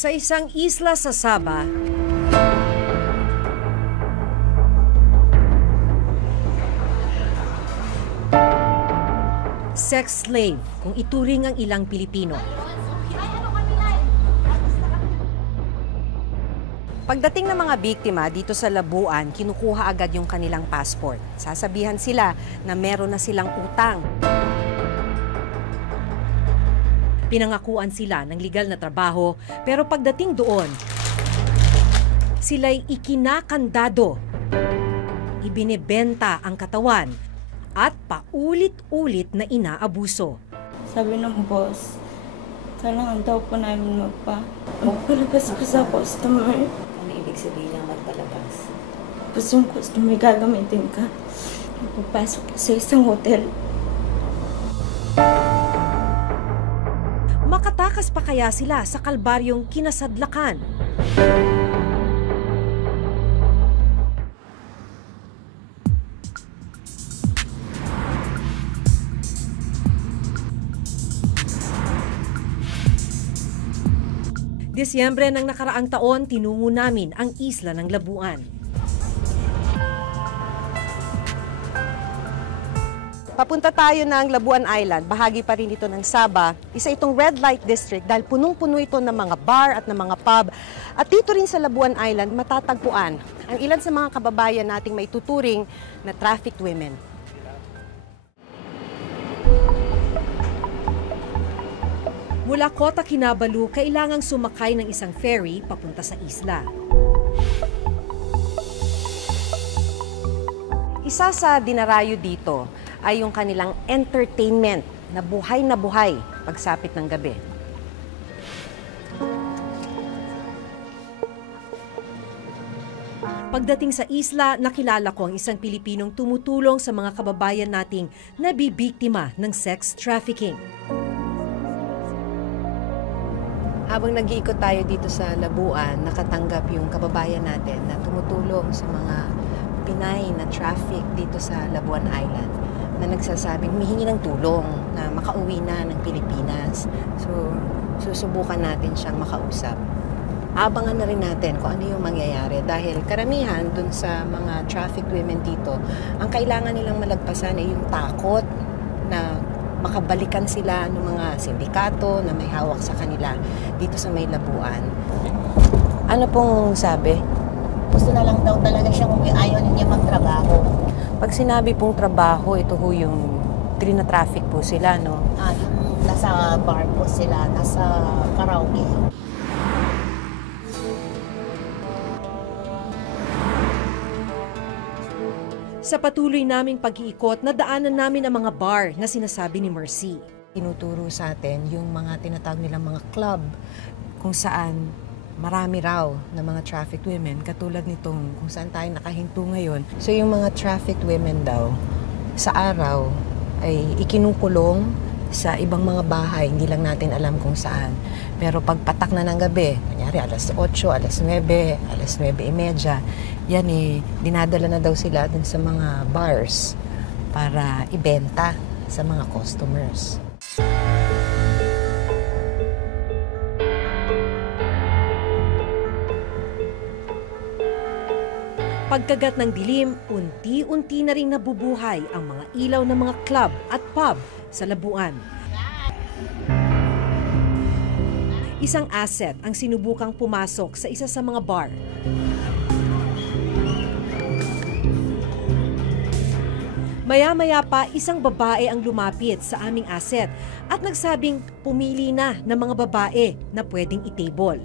Sa isang isla sa Sabah, sex slave kung ituring ang ilang Pilipino. Pagdating ng mga biktima dito sa Labuan, kinukuha agad yung kanilang passport. Sasabihan sila na meron na silang utang. Pinangakuan sila ng legal na trabaho, pero pagdating doon, sila'y ikinakandado. Ibinebenta ang katawan at paulit-ulit na inaabuso. Sabi ng boss, kailangan daw po namin magpalabas ko sa customer. Ano ibig sabihin ng magpalabas? Tapos yung customer gagamitin ka. Papasok sa isang hotel. Makatakas pa kaya sila sa kalbaryong kinasadlakan? Disyembre ng nakaraang taon, tinungo namin ang isla ng Labuan. Papunta tayo ng Labuan Island, bahagi pa rin ito ng Sabah. Isa itong red light district dahil punong-puno ito ng mga bar at ng mga pub. At dito rin sa Labuan Island matatagpuan ang ilan sa mga kababayan nating may tuturing na trafficked women. Mula Kota Kinabalu, kailangang sumakay ng isang ferry papunta sa isla. Isa sa dinarayo dito ay yung kanilang entertainment na buhay pagsapit ng gabi. Pagdating sa isla, nakilala ko ang isang Pilipinong tumutulong sa mga kababayan nating nabibiktima ng sex trafficking. Habang nag-iikot tayo dito sa Labuan, nakatanggap yung kababayan natin na tumutulong sa mga Pinay na traffic dito sa Labuan Island na nagsasabing humihingi ng tulong na makauwi na ng Pilipinas. So, susubukan natin siyang makausap. Abangan na rin natin kung ano yung mangyayari dahil karamihan dun sa mga trafficked women dito, ang kailangan nilang malagpasan ay yung takot na makabalikan sila ng mga sindikato na may hawak sa kanila dito sa may Labuan. Ano pong sabi? Gusto na lang daw talaga siyang ayaw niya magtrabaho. Pag sinabi pong trabaho, ito ho yung trina-traffic po sila, no? Yung nasa bar po sila, nasa karaoke. Sa patuloy naming pag-iikot, nadaanan namin ang mga bar na sinasabi ni Mercy. Tinuturo sa atin yung mga tinatawag nilang mga club kung saan marami raw na mga trafficked women, katulad nitong kung saan tayo nakahinto ngayon. So yung mga trafficked women daw, sa araw ay ikinukulong sa ibang mga bahay, hindi lang natin alam kung saan. Pero pagpatak na ng gabi, kunyari alas 8, alas 9, alas 9:30, yan dinadala na daw sila dun sa mga bars para ibenta sa mga customers. Pagkagat ng dilim, unti-unti na ring nabubuhay ang mga ilaw ng mga club at pub sa Labuan. Isang asset ang sinubukang pumasok sa isa sa mga bar. Maya-maya pa, isang babae ang lumapit sa aming asset at nagsabing pumili na ng mga babae na pwedeng itable.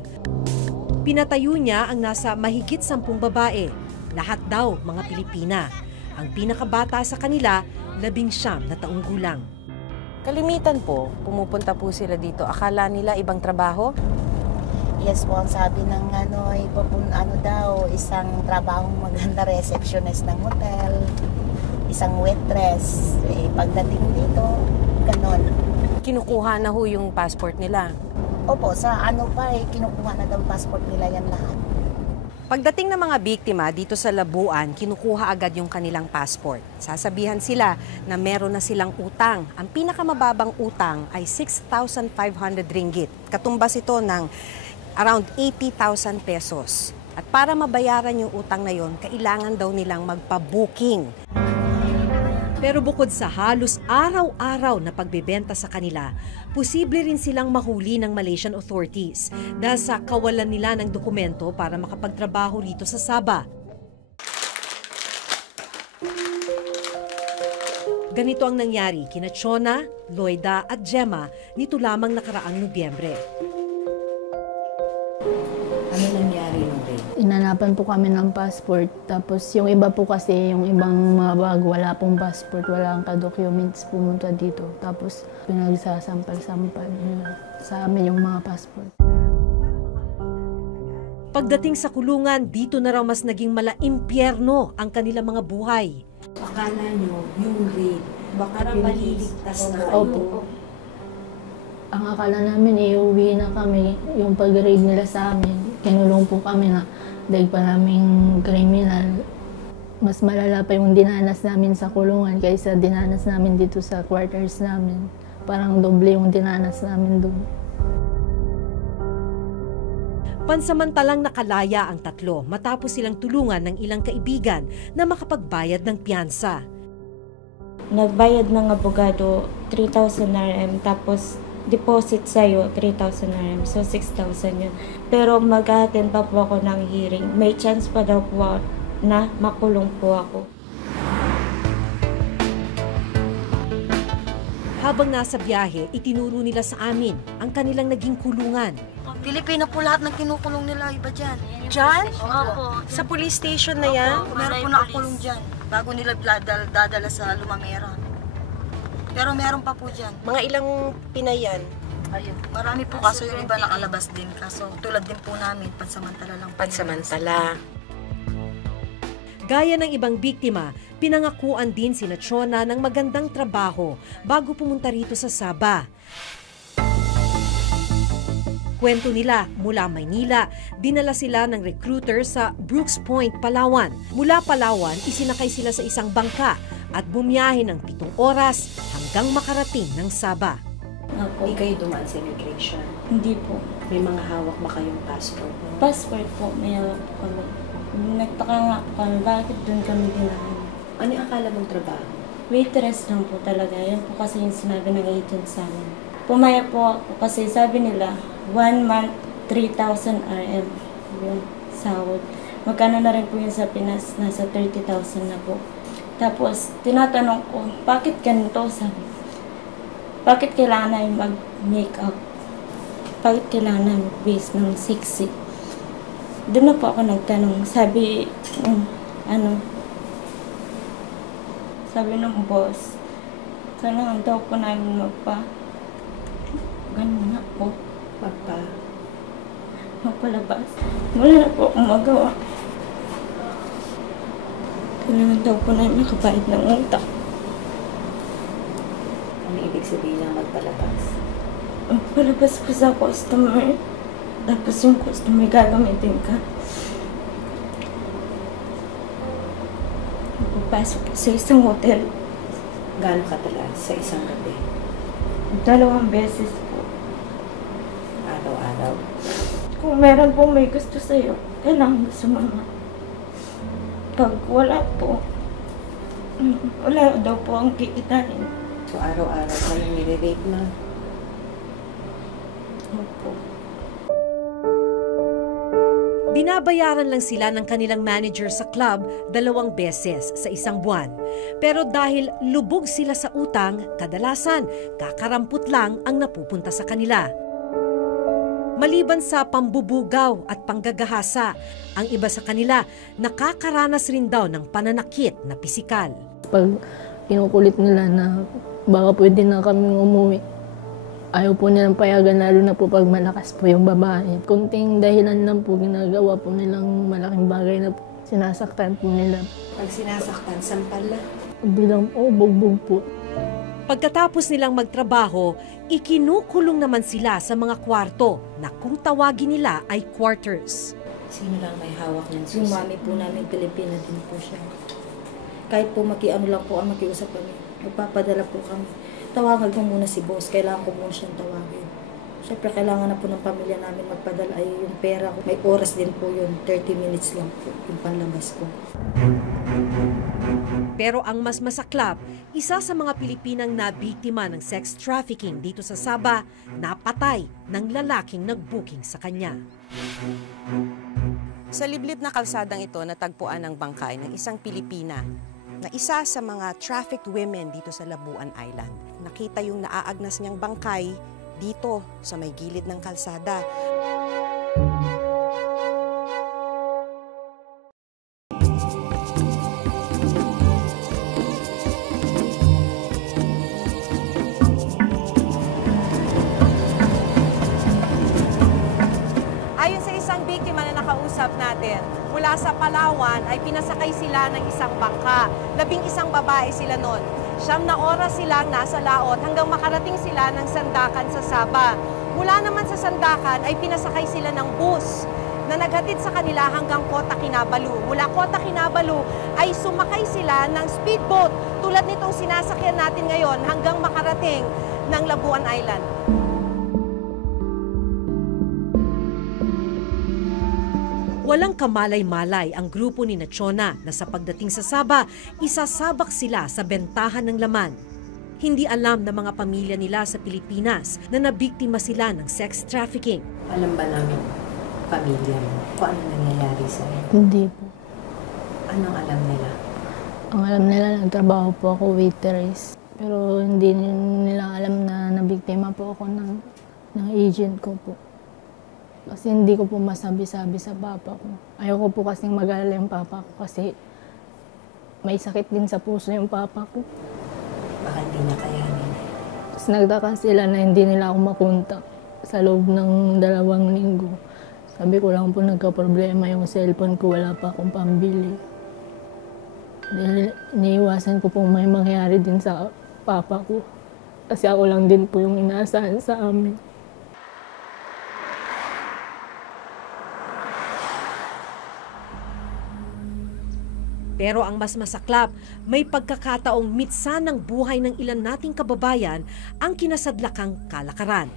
Pinatayo niya ang nasa mahigit 10 babae. Lahat daw mga Pilipina. Ang pinakabata sa kanila, 19 na taong gulang. Kalimitan po, pumupunta po sila dito. Akala nila ibang trabaho? Yes po, ang sabi ng daw, isang trabahong maganda, receptionist ng hotel, isang waitress. Pagdating dito, ganon. Kinukuha na ho yung passport nila. Opo, sa kinukuha na daw passport nila yan lahat. Pagdating ng mga biktima dito sa Labuan, kinukuha agad yung kanilang passport. Sasabihan sila na meron na silang utang. Ang pinakamababang utang ay 6,500 ringgit. Katumbas ito ng around 80,000 pesos. At para mabayaran yung utang na yon, kailangan daw nilang magpa-booking. Pero bukod sa halos araw-araw na pagbebenta sa kanila, posible rin silang mahuli ng Malaysian authorities dahil sa kawalan nila ng dokumento para makapagtrabaho rito sa Sabah. Ganito ang nangyari kina Chona, Loida at Gemma nito lamang nakaraang Nobyembre. Ano nangyari nung day? Inanapan po kami ng passport. Tapos yung iba po kasi, yung ibang mga bag, wala pong passport, wala ang ka-documents pumunta dito. Tapos pinagsasampal-sampal nila sa amin yung mga passport. Pagdating sa kulungan, dito na raw mas naging mala-impyerno ang kanilang mga buhay. Akala nyo, yung raid, baka maliligtas na kayo. Opo. Ang akala namin, iuwi na kami. Yung pag-raid nila sa amin, kinulong po kami na dahil pa naming kriminal. Mas malala pa yung dinanas namin sa kulungan kaysa dinanas namin dito sa quarters namin. Parang doble yung dinanas namin doon. Pansamantalang nakalaya ang tatlo matapos silang tulungan ng ilang kaibigan na makapagbayad ng piyansa. Nagbayad ng abogado 3,000 RM, tapos deposit sa'yo 3,000 RM, so 6,000 yun. Pero mag-attend pa po ako ng hearing. May chance pa daw po na makulong po ako. Habang nasa biyahe, itinuro nila sa amin ang kanilang naging kulungan. Pilipina po lahat ng kinukulong nila, iba dyan. Diyan? Opo. Sa police station na yan? Meron po nakakulong dyan, bago nila dadala sa Lumamera. Pero meron pa po dyan. Mga ilang Pinay yan? Ayun. Marami po, kaso yung iba nakalabas din. Kaso tulad din po namin, pansamantala lang. Pansamantala. Gaya ng ibang biktima, pinangakuan din sina Chona ng magandang trabaho bago pumunta rito sa Sabah. Kwento nila, mula Maynila, dinala sila ng recruiter sa Brooks Point, Palawan. Mula Palawan, isinakay sila sa isang bangka at bumiyahe ng 7 oras hanggang makarating ng Sabah. Ako. Hindi kayo dumaan sa immigration. Hindi po. May mga hawak ba kayong passport? Passport po, may hawak po kami. Nagtaka nga po kami, bakit doon kami dinahan? Ano yung akala mong trabaho? Waitress lang po talaga. Yan po kasi yung sinabi ng agent sa amin. Pumaya po ako kasi sabi nila, 1 month, 3,000 RM yung sahod. Magkano na rin po yun sa Pinas, nasa 30,000 na po. Tapos, tinatanong ko, bakit ganito? Sabi, bakit kailangan namin mag-makeup? Bakit kailangan namin mag-base ng sexy? Doon na po ako nagtanong. Sabi, sabi ng boss, kailangan daw po namin ganun na po. Magpalabas. Wala na po akong magawa. Kailangan daw po namin makabayad ng utang. Ano ibig sabihin ng magpalabas? Magpalabas ko sa customer. Tapos yung customer gagamitin ka. Pupasok po sa isang hotel. Gaano katalas sa isang gabi? 2 beses po. Araw-araw? Kung meron po may gusto sa'yo, kailangan mo sumama. Pag wala po, wala daw po ang kikitain. So araw-araw kayong nire-rape na? Opo. Binabayaran lang sila ng kanilang manager sa club 2 beses sa isang buwan. Pero dahil lubog sila sa utang, kadalasan kakarampot lang ang napupunta sa kanila. Maliban sa pambubugaw at panggagahasa, ang iba sa kanila nakakaranas rin daw ng pananakit na pisikal. Pag kinukulit nila na baka pwede na kaming umuwi, ayaw po nilang payagan, lalo na po pag malakas po yung babae. Kunting dahilan lang po, ginagawa po nilang malaking bagay na sinasaktan po nila. Pag sinasaktan, sampal lang. Bilang bugbog po. Pagkatapos nilang magtrabaho, ikinukulong naman sila sa mga kwarto na kung tawagin nila ay quarters. Sino lang may hawak ng Yung susi? mami po namin, Pilipina din po siya. Kahit po lang po ang makiusap kami, magpapadala po kami. Tawagan ko muna si boss, kailangan ko muna siyang tawagin. Siyempre, kailangan na po ng pamilya namin magpadala ay yung pera ko. May oras din po yun, 30 minutes lang po yung panlabas ko. Pero ang mas masaklap, isa sa mga Pilipinang nabiktima ng sex trafficking dito sa Sabah, napatay ng lalaking nag-booking sa kanya. Sa liblib na kalsadang ito, natagpuan ang bangkay ng isang Pilipina na isa sa mga trafficked women dito sa Labuan Island. Nakita yung naaagnas niyang bangkay dito sa may gilid ng kalsada. Ayon sa isang biktima na nakausap natin, mula sa Palawan ay pinasakay sila ng isang bangka. 11 babae sila noon. 9 na oras silang nasa laot hanggang makarating sila ng Sandakan sa Sabah. Mula naman sa Sandakan ay pinasakay sila ng bus na naghatid sa kanila hanggang Kota Kinabalu. Mula Kota Kinabalu ay sumakay sila ng speedboat tulad nitong sinasakyan natin ngayon hanggang makarating ng Labuan Island. Walang kamalay-malay ang grupo ni Nachona na sa pagdating sa Sabah, isasabak sila sa bentahan ng laman. Hindi alam ng mga pamilya nila sa Pilipinas na nabiktima sila ng sex trafficking. Alam ba namin, pamilya mo, kung ano nangyayari sa'yo? Hindi po. Anong alam nila? Ang alam nila, nagtrabaho po ako waitress. Pero hindi nila alam na nabiktima po ako ng agent ko po. Kasi hindi ko po masabi-sabi sa papa ko. Ayoko po kasing mag-alala yung papa ko kasi may sakit din sa puso yung papa ko. Baka hindi niya kayanin. Tapos nagtaka sila na hindi nila ako makontak sa loob ng 2 linggo. Sabi ko lang po nagka-problema yung cellphone ko, wala pa akong pambili. Dahil iniiwasan ko po may mangyari din sa papa ko. Kasi ako lang din po yung inaasahan sa amin. Pero ang mas masaklap, may pagkakataong mitsan ng buhay ng ilan nating kababayan ang kinasadlakang kalakaran.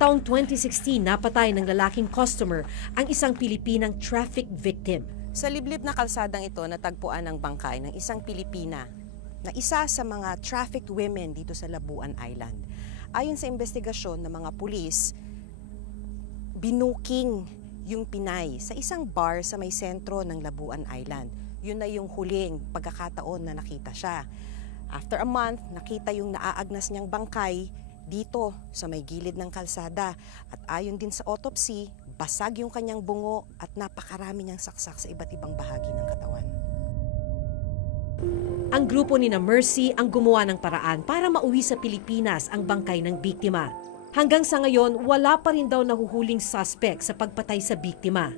Taong 2016, napatay ng lalaking customer ang isang Pilipinang traffic victim. Sa liblib na kalsadang ito, natagpuan ang bangkay ng isang Pilipina na isa sa mga trafficked women dito sa Labuan Island. Ayon sa investigasyon ng mga pulis, binuking yung Pinay sa isang bar sa may sentro ng Labuan Island. Yun na yung huling pagkakataon na nakita siya. After a month, nakita yung naaagnas niyang bangkay dito sa may gilid ng kalsada. At ayon din sa autopsy, basag yung kanyang bungo at napakarami niyang saksak sa iba't ibang bahagi ng katawan. Ang grupo ni na Mercy ang gumawa ng paraan para mauwi sa Pilipinas ang bangkay ng biktima. Hanggang sa ngayon, wala pa rin daw nahuhuling suspect sa pagpatay sa biktima.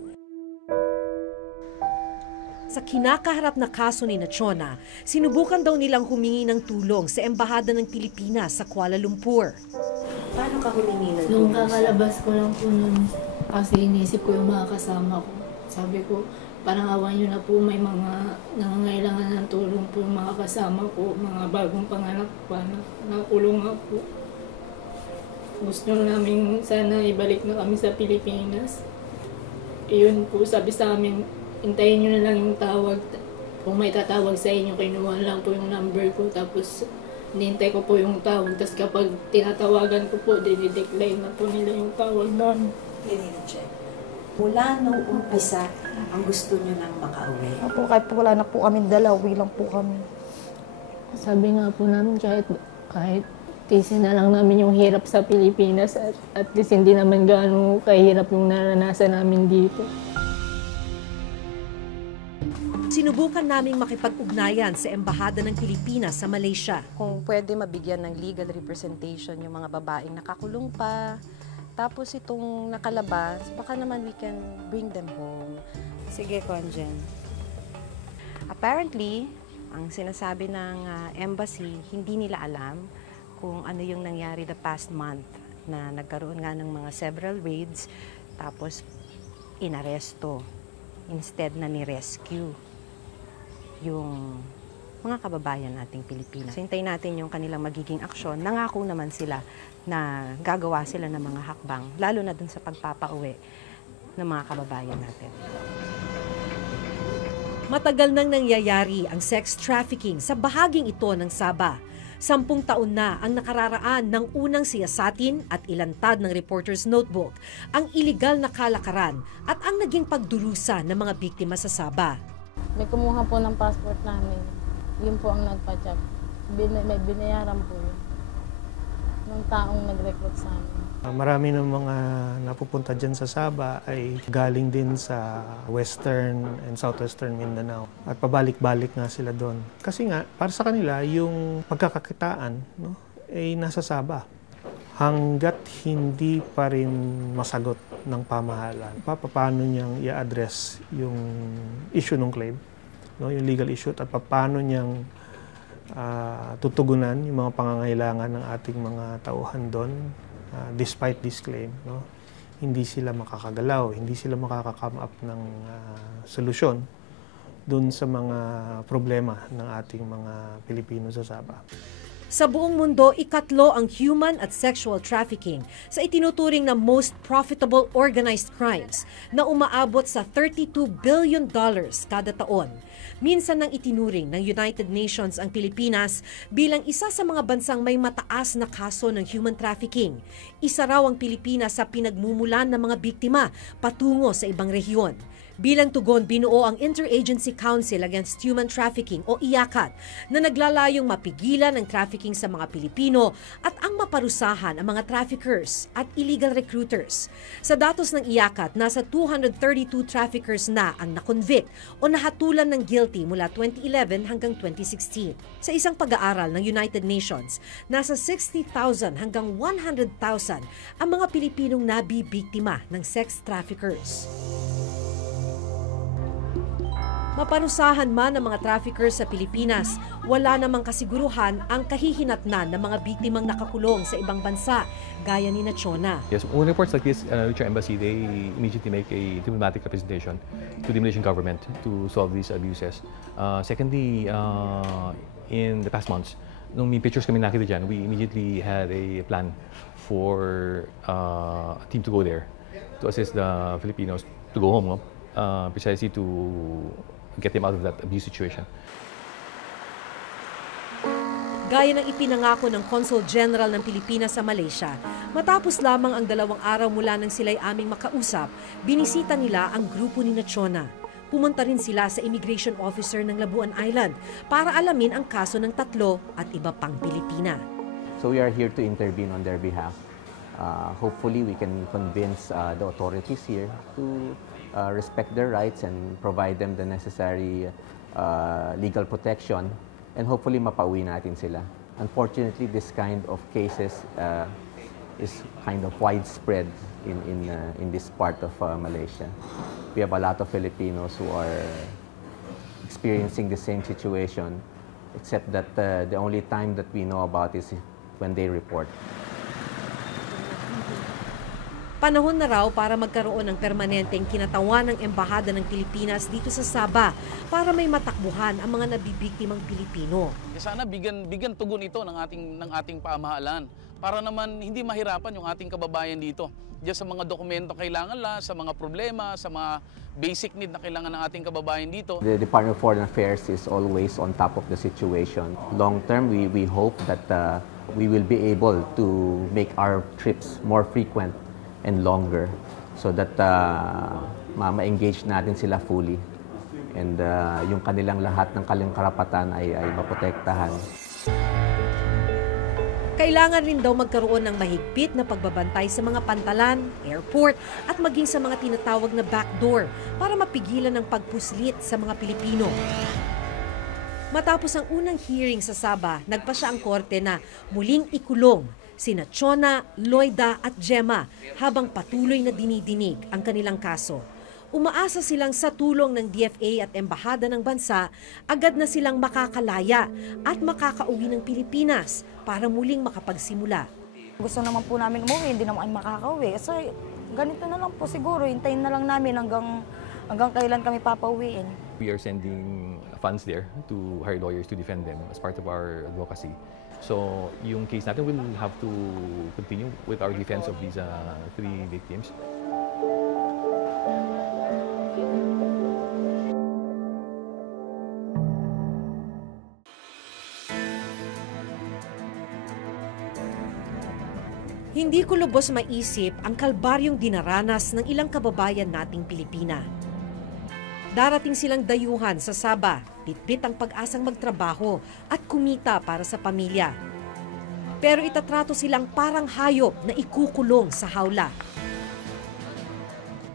Sa kinakaharap na kaso ni Nachona, sinubukan daw nilang humingi ng tulong sa Embahada ng Pilipinas sa Kuala Lumpur. Paano ka humingi ng Nung tulong? kakalabas ko lang po nun, kasi inisip ko yung mga kasama ko. Sabi ko, parang awan nyo na po, may mga nangangailangan ng tulong po yung mga kasama ko, mga bagong panganak pa, nakulong nga po. Gusto namin sana ibalik na kami sa Pilipinas. Iyon po, sabi sa amin, hintayin nyo na lang yung tawag. Kung may tatawag sa inyo, kinuha lang po yung number ko. Tapos, hinihintay ko po yung tawag. Tapos kapag tinatawagan ko po, dinidecline na po nila yung tawag namin. Check. Mula nung umpisa, ang gusto nyo nang makauwi. Opo, kahit po wala na po kami dala, uwi lang po kami. Sabi nga po namin, kahit tisin na lang namin yung hirap sa Pilipinas at least hindi naman gaano kahirap yung naranasan namin dito. Sinubukan naming makipag-ugnayan sa Embahada ng Pilipinas sa Malaysia. Kung pwede mabigyan ng legal representation yung mga babaeng nakakulong pa, tapos itong nakalabas, baka naman we can bring them home. Sige, Conjen. Apparently, ang sinasabi ng embassy, hindi nila alam kung ano yung nangyari the past month na nagkaroon nga ng mga several raids, tapos inaresto instead na ni-rescue yung mga kababayan nating Pilipinas. Hintayin natin yung kanilang magiging aksyon. Nangako naman sila na gagawa sila ng mga hakbang, lalo na dun sa pagpapauwi ng mga kababayan natin. Matagal nang nangyayari ang sex trafficking sa bahaging ito ng Sabah. 10 taon na ang nakararaan ng unang siyasatin at ilantad ng Reporter's Notebook ang iligal na kalakaran at ang naging pagdurusa ng mga biktima sa Sabah. May kumuha po ng passport namin. Yun po ang nagpa-check. May binayaran po yun ng taong nag-recruit sa amin. Marami ng mga napupunta dyan sa Sabah ay galing din sa Western and Southwestern Mindanao. At pabalik-balik nga sila doon. Kasi nga, para sa kanila, yung pagkakakitaan ay nasa Sabah. Hanggat hindi pa rin masagot ng pamahalaan, paano niyang i-address yung issue ng claim, yung legal issue, at paano niyang tutugunan yung mga pangangailangan ng ating mga tauhan doon. Despite this claim, hindi sila makakagalaw, hindi sila makaka-come up ng solusyon dun sa mga problema ng ating mga Pilipino sa Sabah. Sa buong mundo, ikatlo ang human at sexual trafficking sa itinuturing na most profitable organized crimes na umaabot sa $32 billion kada taon. Minsan nang itinuring ng United Nations ang Pilipinas bilang isa sa mga bansang may mataas na kaso ng human trafficking. Isa raw ang Pilipinas sa pinagmumulan ng mga biktima patungo sa ibang rehiyon. Bilang tugon, binuo ang Interagency Council Against Human Trafficking o IACAT na naglalayong mapigilan ang trafficking sa mga Pilipino at ang maparusahan ang mga traffickers at illegal recruiters. Sa datos ng IACAT, nasa 232 traffickers na ang nakonvict o nahatulan ng guilty mula 2011 hanggang 2016. Sa isang pag-aaral ng United Nations, nasa 60,000 hanggang 100,000 ang mga Pilipinong nabibiktima ng sex traffickers. Maparusahan man ng mga traffickers sa Pilipinas, wala namang kasiguruhan ang kahihinatnan ng mga biktimang nakakulong sa ibang bansa, gaya ni Chona. Yes, when reports like this reach our embassy, they immediately make a diplomatic representation to the Malaysian government to solve these abuses. Secondly, in the past months, nung may pictures kami nakita dyan, we immediately had a plan for a team to go there to assist the Filipinos to go home, precisely to get them out of that abuse situation. Gaya ng ipinangako ng Consul General ng Pilipinas sa Malaysia, matapos lamang ang 2 araw mula nang sila'y aming makausap, binisita nila ang grupo ni Chona. Pumunta rin sila sa immigration officer ng Labuan Island para alamin ang kaso ng 3 at iba pang Pilipina. So we are here to intervene on their behalf. Hopefully we can convince the authorities here to respect their rights and provide them the necessary legal protection, and hopefully mapauwi natin sila. Unfortunately, this kind of cases is kind of widespread in this part of Malaysia. We have a lot of Filipinos who are experiencing the same situation, except that the only time that we know about is when they report. Panahon na raw para magkaroon ng permanenteng kinatawan ng Embahada ng Pilipinas dito sa Sabah para may matakbuhan ang mga nabibiktimang Pilipino. Sana bigyan tugon ito ng ating pamahalaan para naman hindi mahirapan yung ating kababayan dito. Diyan sa mga dokumento kailangan la, sa mga problema, sa mga basic need na kailangan ng ating kababayan dito. The Department of Foreign Affairs is always on top of the situation. Long term, we hope that we will be able to make our trips more frequent and longer so that ma-engage natin sila fully and yung kanilang lahat ng karapatan ay maprotektahan. Kailangan rin daw magkaroon ng mahigpit na pagbabantay sa mga pantalan, airport at maging sa mga tinatawag na backdoor para mapigilan ang pagpuslit sa mga Pilipino. Matapos ang unang hearing sa Sabah, nagpasya ang korte na muling ikulong sina Chona, Loida at Gemma habang patuloy na dinidinig ang kanilang kaso. Umaasa silang sa tulong ng DFA at Embahada ng bansa, agad na silang makakalaya at makakauwi ng Pilipinas para muling makapagsimula. Gusto naman po namin umuwi, hindi naman makakauwi. So ganito na lang po siguro, hintayin na lang namin hanggang kailan kami papauwiin. We are sending funds there to hire lawyers to defend them as part of our advocacy. So yung case natin will have to continue with our defense of these 3 victims. Hindi ko lubos maisip ang kalbaryong dinaranas ng ilang kababayan nating Pilipina. Darating silang dayuhan sa Sabah, bitbit ang pag-asang magtrabaho at kumita para sa pamilya. Pero itatrato silang parang hayop na ikukulong sa hawla.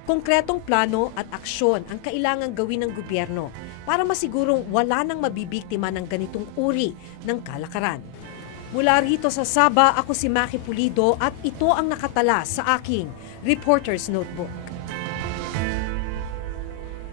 Konkretong plano at aksyon ang kailangang gawin ng gobyerno para masigurong wala nang mabibiktima ng ganitong uri ng kalakaran. Mula rito sa Sabah, ako si Maki Pulido at ito ang nakatala sa aking Reporter's Notebook.